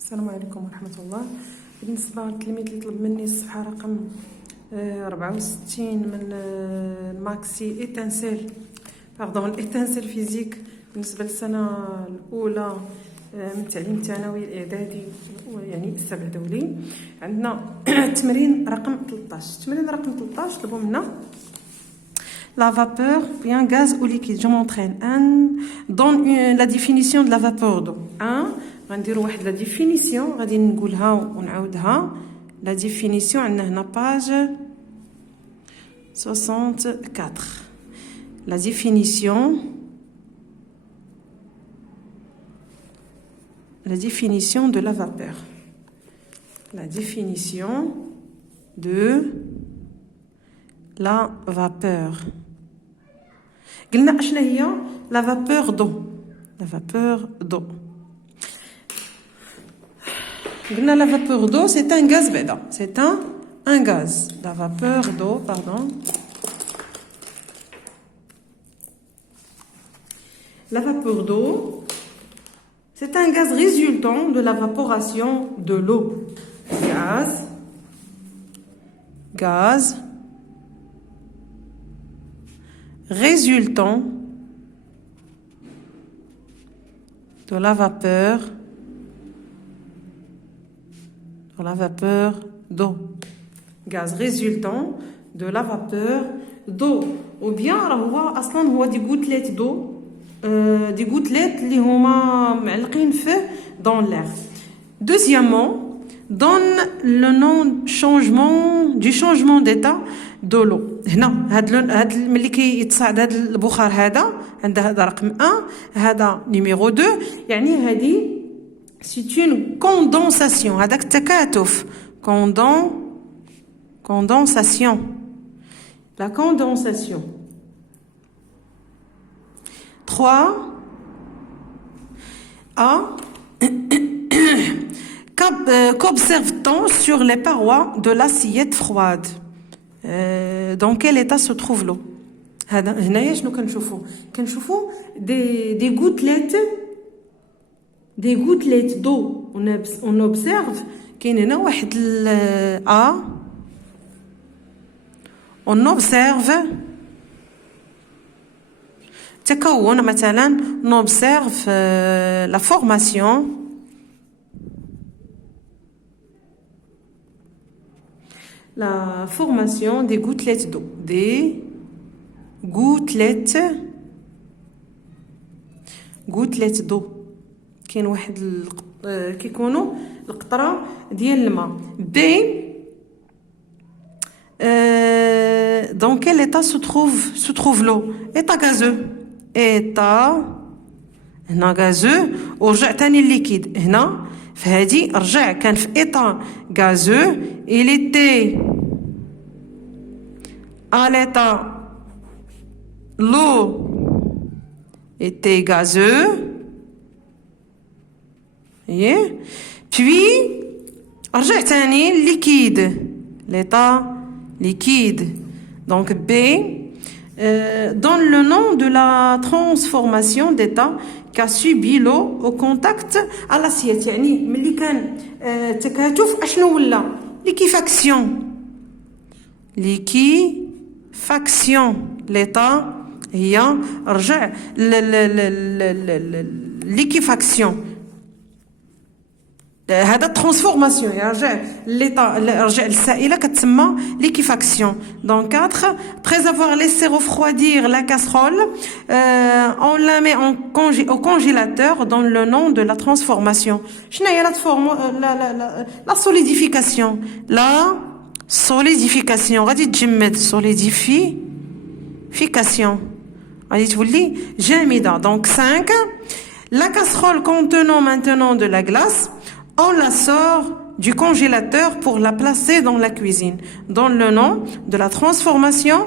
السلام عليكم ورحمة الله. بالنسبة للتلميذ اللي طلب مني الصفحة رقم 64 من الماكسي إيتانسيل الإيتانسيل فيزيك بالنسبة للسنة الأولى من التعليم الثانوي الإعدادي يعني السبع دولي. عندنا التمرين رقم 13. التمرين رقم 13 طلبوا منا la vapeur bien gaz ou liquide. Je m'entraîne. Donne la définition de la vapeur d'eau. غنديروا واحد لا ديفينيسيون غادي نقولها ونعاودها. لا ديفينيسيون عندنا هنا باج 64. La définition de la vapeur. La définition de la vapeur. قلنا اشنا هي la vapeur d'eau. La vapeur d'eau. قلنا la vapeur d'eau c'est un gaz بعدا. C'est un gaz. La vapeur d'eau, pardon. La vapeur d'eau c'est un gaz résultant de la vaporation de l'eau. Gaz résultant de la vapeur d'eau. Gaz résultant de la vapeur d'eau. Ou bien هو اصلا هو دي gouttelettes d'eau. Des gouttelettes اللي هما معلقين فيه dans l'air. Deuxièmement, donne le nom du changement d'état de l'eau. هنا هاد ملي كيتصاعد هاد البخار هذا هذا رقم 1 هذا نيميرو 2 يعني هذه c'est une condensation. هذاك التكاتف condensation. La condensation. 3 qu'observe-t-on sur les parois de l'assiette froide? Dans quel état se trouve l'eau? هنايا شنو كنشوفوا des gouttelettes d'eau. On observe كاين هنا واحد on observe تكون مثلا on observe la formation des gouttelettes d'eau. Des gouttelettes d'eau. كاين واحد كيكونوا القطره ديال الماء. B dans quel état se trouve l'eau? État gazeux. هنا gazeux ورجع تاني الليكيد. هنا فهادي رجع كان في état gazeux. Il était à l'état, l'eau était gazeux. Puis رجع تاني liquide, l'état liquide. Donc B donne le nom de la transformation d'état qu'a subi l'eau au contact à l'assiette. يعني ملي كان تكاتف اشنو ولا liquéfaction. l'état هي رجع liquéfaction. هذا transformation رجع السائله كتسمى liquéfaction. Donc 4 après avoir laissé refroidir la casserole on la met au congélateur dans le nom de la transformation. شنو هي la solidification. La solidification غادي تجمد solidification غادي تولي جامده. Donc 5 la casserole contenant maintenant de la glace on la sort du congélateur pour la placer dans la cuisine. Donne le nom de la transformation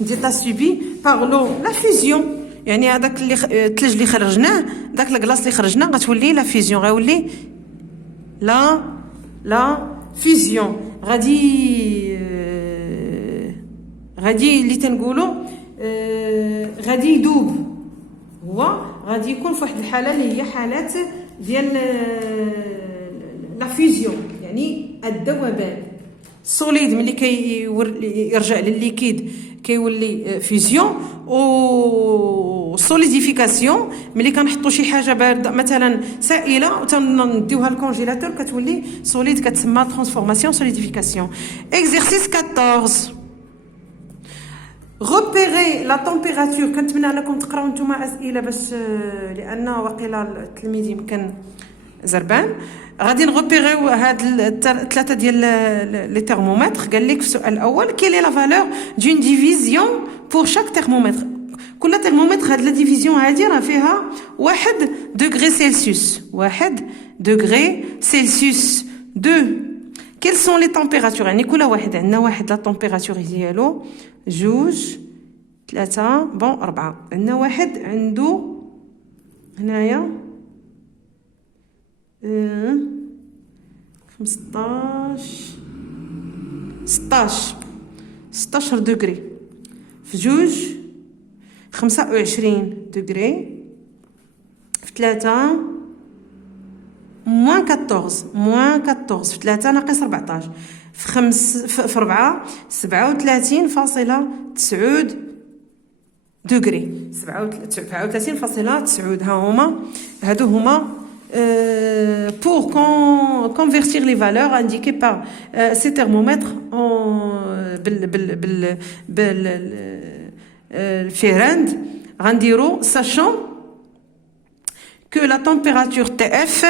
d'état subi par l'eau. La fusion. يعني هذاك الثلج اللي خرجناه داك الكلاص اللي خرجنا غتولي لا فيزيون. غيولي لا فيزيون. غادي اللي تنقولوا غادي يذوب. هو غادي يكون في واحد الحاله اللي هي حالات ديال فيزيون يعني الذوبان. سوليد ملي يرجع للليكيد كيولي فيزيون، و سوليديفيكاسيون ملي كنحطوا شي حاجه بارده مثلا سائله وتنديوها الكونجيلاتور كتولي سوليد، كتسمى ترانسفورماسيون سوليديفيكاسيون. اكزرسيس 14 repérer la température. كنتمنى انكم تقراو نتوما اسئله باش لان واقيلا التلميذ يمكن زربان. غادي نغوبيريو هاد الثلاثه ديال لي ترمومتر. قال لك في السؤال الاول quelle est la valeur d'une division pour chaque thermomètre. كل ترمومتر هاد لا ديفيزيون هادي راه فيها 1 degré سلسيوس. 1 degré سلسيوس. 2 quelles sont les températures. يعني كل واحد عندنا واحد لا تمبيراتور ديالو 2 3 بون 4. عندنا واحد عنده هنايا 16 دوغري. في جوج 25 دوغري. في 3 موان 14 في 3 ناقص 14. في 4 37.9 دوغري. 37.9. ها هما هادو هما pour convertir les valeurs indiquées par ces thermomètres en بالفيرند. غنديرو sachant que la température TF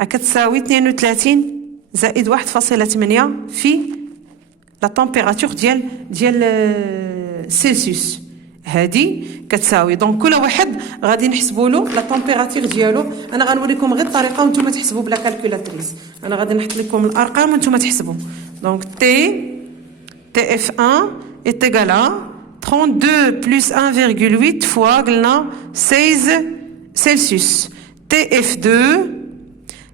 كتساوي 32 زائد 1.8 في لا تمبيراتور ديال سلسيوس. هذه كتساوي دونك كل واحد غادي نحسبوا له لا تمبيراتور ديالو. انا غنوريكم غير الطريقه وانتم تحسبوا بلا كالكولاتريس. انا غادي نحط لكم الارقام وانتم تحسبوا. دونك TF1 est égal à 32 plus 1,8 fois قلنا 16 سلسيوس. TF2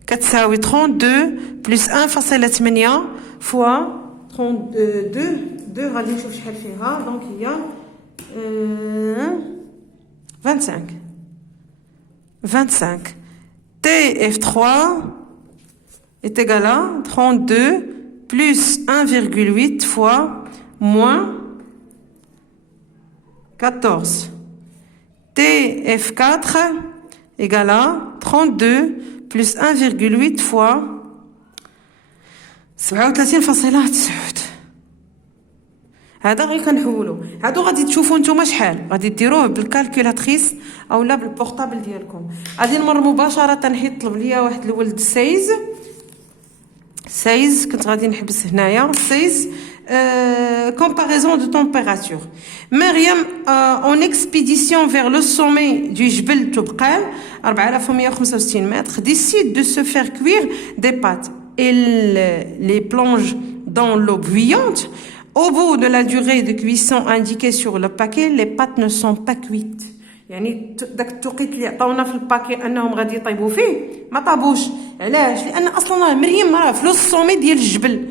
كتساوي 32 plus 1.8 fois 32 غادي نشوف شحال فيها. دونك هي 25. TF3 est égal à 32 plus 1,8 fois moins 14. TF4 égale à 32 plus 1,8 fois 37.9. هذا غير كنحولو. هادو غادي تشوفوا نتوما شحال غادي ديروه بالكالكولاتريس اولا بالبورطابل ديالكم. غادي نمر مباشره حيت طلب ليا واحد الولد 16 كنت غادي نحبس هنايا 16 comparaison de température. مريم en expédition vers le sommet du جبل تبقال 4165 mètres décide de se faire cuire des pâtes et les plonge dans l'eau bouillante. Au bout de la durée de cuisson indiquée sur le paquet, les pâtes ne sont pas cuites. يعني داك التوقيت اللي عطاونا في الباكي انهم غادي يطيبوا فيه ما طابوش. علاش؟ لان اصلا مريم راه في لو الصومي ديال الجبل.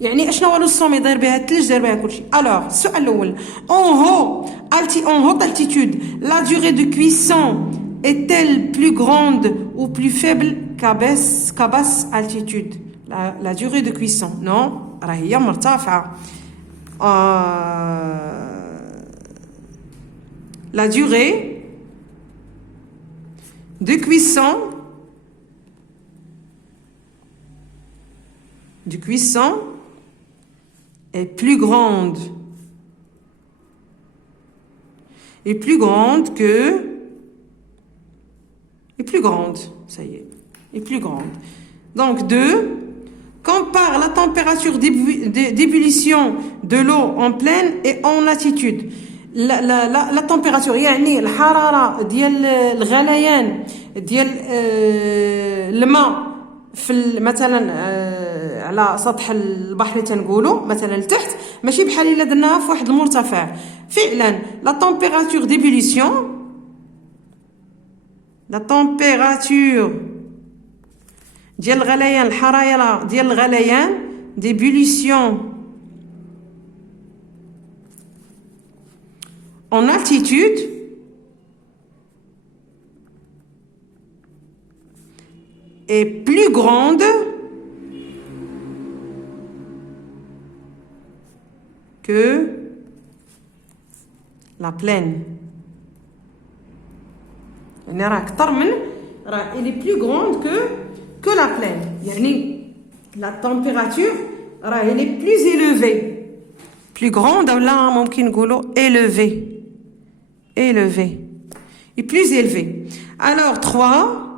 يعني اشنو هو لو الصومي؟ داير بها الثلج، داير بها كلشي. الوغ السؤال الاول en haute altitude la durée de cuisson est-elle plus grande ou plus faible qu'à basse altitude. La durée de cuisson non راه هي مرتفعه. La durée de cuisson est plus grande que ça y est plus grande. Donc 2 compare la température d'ébullition de l'eau en plaine et en altitude. La température يعني الحرارة ديال الغليان ديال الماء في مثلا على سطح البحر تنقولوا مثلا لتحت ماشي بحال الا درناها في واحد المرتفع. فعلا لا température d'ébullition ديال الغليان الحراره ديال الغليان d'ébullition en altitude est plus grande que la plaine. يعني راه أكثر من راه elle est plus grande que la plaine. يعني la température راه elle est plus élevée. Plus grande ولا ممكن نقولوا élevée. Élevée. Et plus élevée. Alors 3.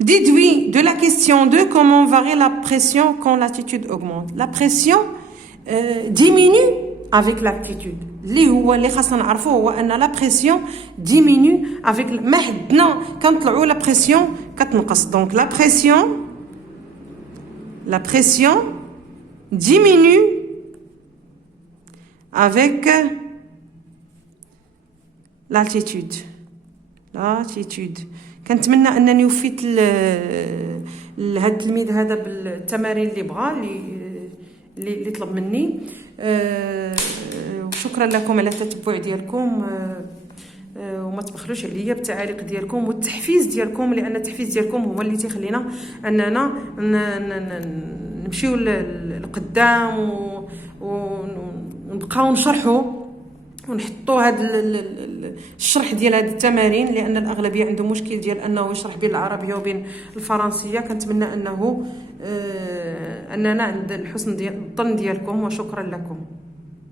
Déduis de la question 2 comment varie la pression quand l'altitude augmente. La pression diminue avec l'altitude. اللي هو اللي خاصنا نعرفوه هو ان لا بريسيون ديمينو افيك ما حدنا كنطلعوا لا بريسيون كتنقص. دونك لا بريسيون diminue avec l'altitude. كنتمنى انني وفيت لهذا التلميذ هذا بالتمارين اللي بغى اللي طلب مني. وشكرا لكم على التتبع ديالكم، وما تبخلوش عليا بالتعاليق ديالكم والتحفيز ديالكم، لان التحفيز ديالكم هو اللي تيخلينا اننا نمشيو لقدام ونبقاو نشرحوا ونحطوا هذا الشرح ديال هذه التمارين، لان الاغلبيه عنده مشكل ديال انه يشرح بين العربيه وبين الفرنسيه. كنتمنى اننا عند الحسن الظن ديالكم، وشكرا لكم.